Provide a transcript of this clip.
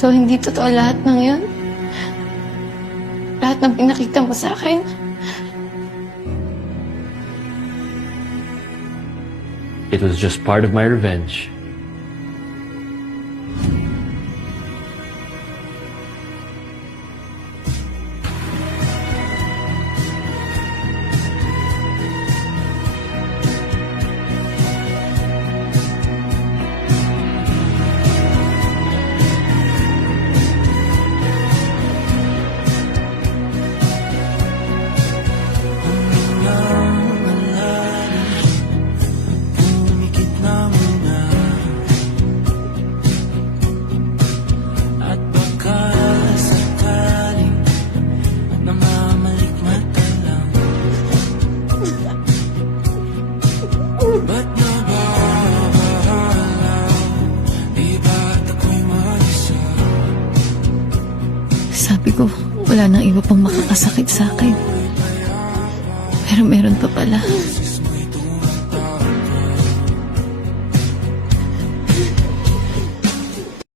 So, hindi totoo lahat ng yun? Lahat ng pinakita mo sa akin? It was just part of my revenge. Sabi ko, wala nang iba pang makakasakit sa akin. Pero meron pa pala.